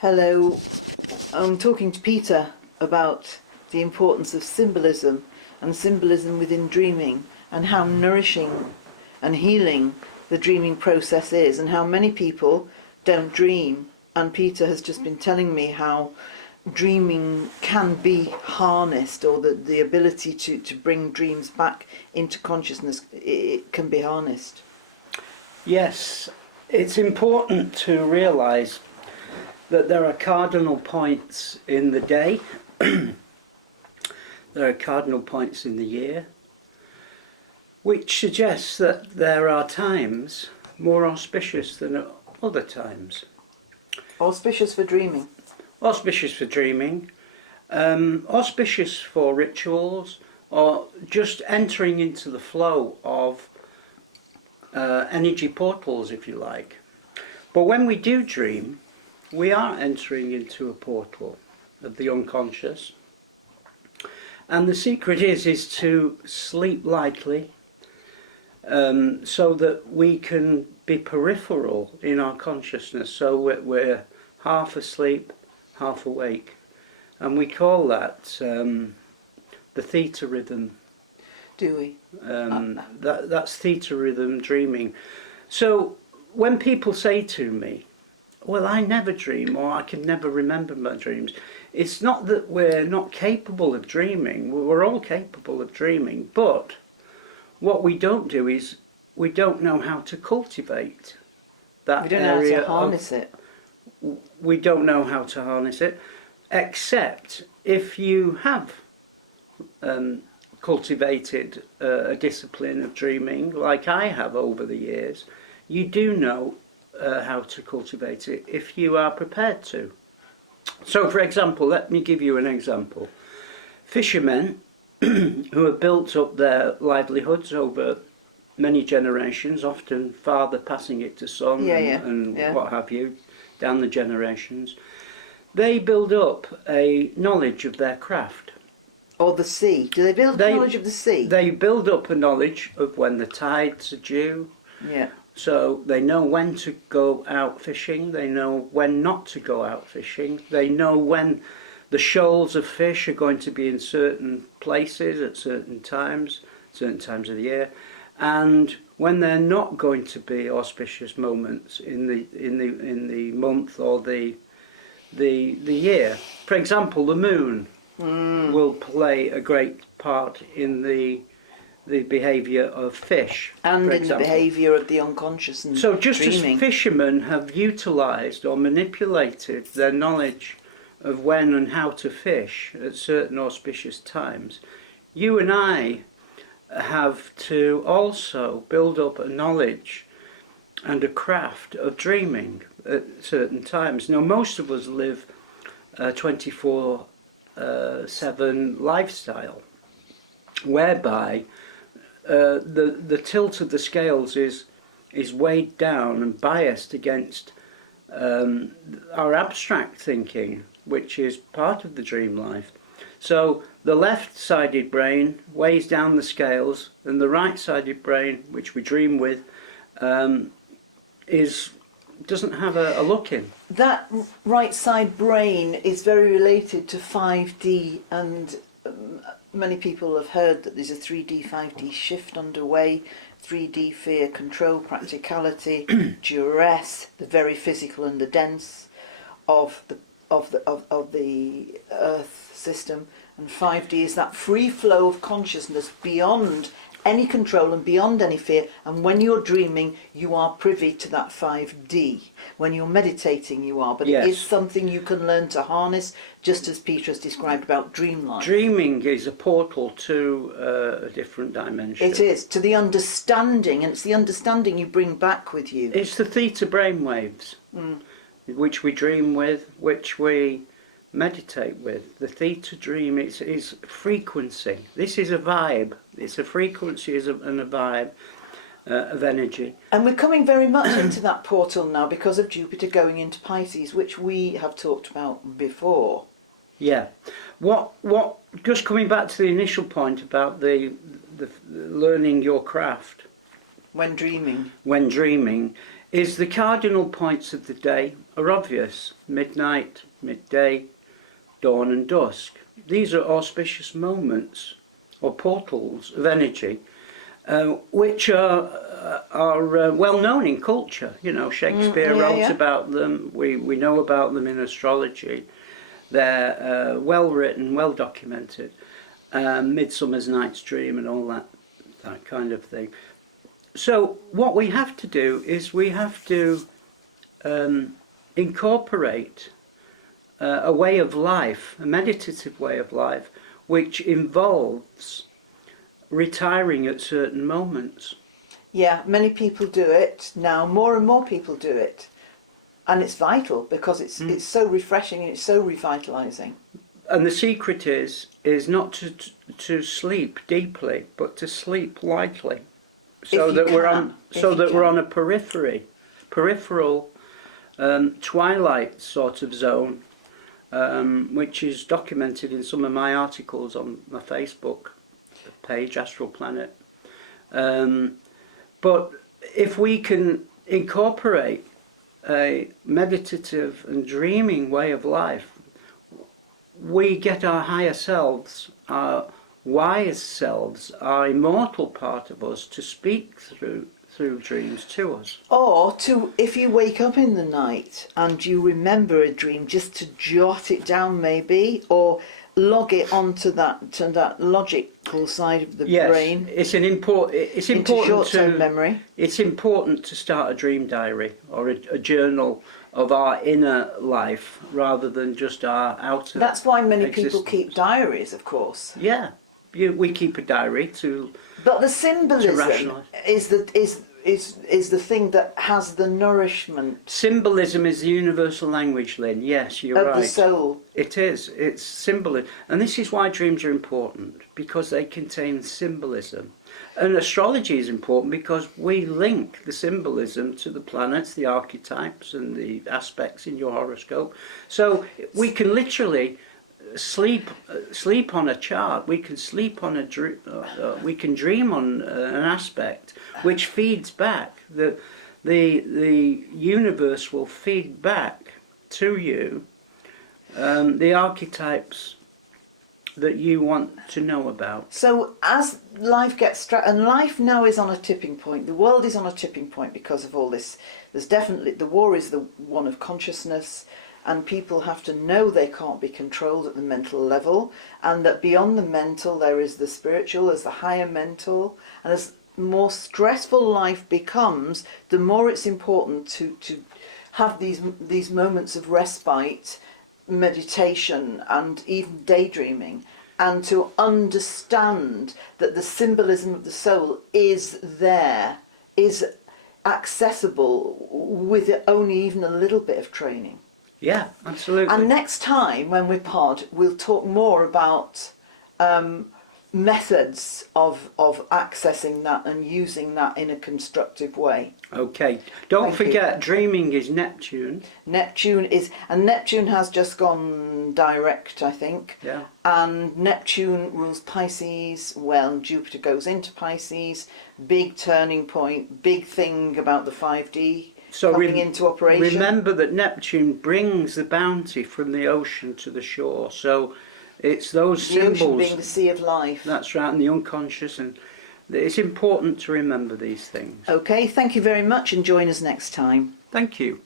Hello, I'm talking to Peter about the importance of symbolism and symbolism within dreaming and how nourishing and healing the dreaming process is and how many people don't dream. And Peter has just been telling me how dreaming can be harnessed, or the ability to bring dreams back into consciousness, it can be harnessed. Yes, it's important to realise that there are cardinal points in the day, there are cardinal points in the year, which suggests that there are times more auspicious than other times. Auspicious for dreaming. Auspicious for dreaming, auspicious for rituals, or just entering into the flow of energy portals, if you like. But when we do dream, we are entering into a portal of the unconscious, and the secret is to sleep lightly, so that we can be peripheral in our consciousness, so we're half asleep, half awake, and we call that the theta rhythm. Do we? That's theta rhythm dreaming. So when people say to me, well, I never dream, or I can never remember my dreams, it's not that we're not capable of dreaming. We're all capable of dreaming, but what we don't do is we don't know how to cultivate that area. We don't know how to harness it. We don't know how to harness it, except if you have cultivated a discipline of dreaming, like I have over the years. You do know how to cultivate it if you are prepared to. So, for example, let me give you an example. Fishermen who have built up their livelihoods over many generations, often father passing it to son and what have you, down the generations, they build up a knowledge of their craft. Or the sea. Do they build knowledge of the sea? They build up a knowledge of when the tides are due. Yeah. So they know when to go out fishing, they know when not to go out fishing, they know when the shoals of fish are going to be in certain places at certain times of the year, and when they're not going to be auspicious moments in the month or the year. For example, the moon will play a great part in the behaviour of fish, and in the behaviour of the unconscious and so just dreaming. As fishermen have utilised or manipulated their knowledge of when and how to fish at certain auspicious times, you and I have to also build up a knowledge and a craft of dreaming at certain times. Now, most of us live a 24/7 lifestyle, whereby the tilt of the scales is weighed down and biased against our abstract thinking, which is part of the dream life. So the left-sided brain weighs down the scales, and the right-sided brain, which we dream with, doesn't have a look in. That right side brain is very related to 5D, and many people have heard that there's a 3D, 5D shift underway. 3D fear, control, practicality, duress, the very physical and the dense of the Earth system, and 5D is that free flow of consciousness beyond any control and beyond any fear. And when you're dreaming, you are privy to that 5D. When you're meditating, you are, but yes. It is something you can learn to harness, just as Peter has described about dream life. Dreaming is a portal to a different dimension. It is, to the understanding, and it's the understanding you bring back with you. It's the theta brainwaves, which we dream with, which we meditate with. The theta dream is frequency. This is a vibe. It's a frequency and a vibe of energy. And we're coming very much into that portal now because of Jupiter going into Pisces, which we have talked about before. Yeah. What? Just coming back to the initial point about the learning your craft. When dreaming. is the cardinal points of the day are obvious: midnight, midday, dawn and dusk. These are auspicious moments or portals of energy, which are well known in culture. You know, Shakespeare wrote about them. We know about them in astrology. They're well written, well documented. Midsummer's Night's Dream and all that kind of thing. So what we have to do is we have to incorporate a way of life, a meditative way of life, which involves retiring at certain moments. Yeah, many people do it now. More and more people do it, and it's vital because it's so refreshing and it's so revitalizing. And the secret is not to sleep deeply, but to sleep lightly, so that we're on a peripheral twilight sort of zone, which is documented in some of my articles on my Facebook page, Astral Planet. But if we can incorporate a meditative and dreaming way of life, we get our higher selves, our wise selves, our immortal part of us to speak through dreams to us. Or if you wake up in the night and you remember a dream, just to jot it down maybe, or log it onto that logical side of the brain. It's important short-term memory. It's important to start a dream diary or a journal of our inner life rather than just our outer. That's why many existence. people keep diaries, of course. Yeah, we keep a diary to. But the symbolism is the thing that has the nourishment. Symbolism is the universal language, Lynn. Yes, you're right. Of the soul. It is. It's symbolism. And this is why dreams are important, because they contain symbolism. And astrology is important because we link the symbolism to the planets, the archetypes and the aspects in your horoscope. So we can literally sleep on a chart. We can sleep on we can dream on an aspect which feeds back. The universe will feed back to you the archetypes that you want to know about. So as life gets and life now is on a tipping point. The world is on a tipping point because of all this. There's definitely, the war is the one of consciousness, and people have to know they can't be controlled at the mental level, and that beyond the mental there is the spiritual, there's the higher mental, and as more stressful life becomes, the more it's important to have these moments of respite, meditation and even daydreaming, and to understand that the symbolism of the soul is there, is accessible with only even a little bit of training. Yeah, absolutely. And next time when we pod, we'll talk more about methods of accessing that and using that in a constructive way. Okay. Don't forget, dreaming is Neptune. Neptune has just gone direct, I think. Yeah. And Neptune rules Pisces. Well, Jupiter goes into Pisces. Big turning point. Big thing about the 5D. So coming into operation. Remember that Neptune brings the bounty from the ocean to the shore. So it's those symbols. The ocean being the sea of life. That's right, and the unconscious, and it's important to remember these things. Okay, thank you very much, and join us next time. Thank you.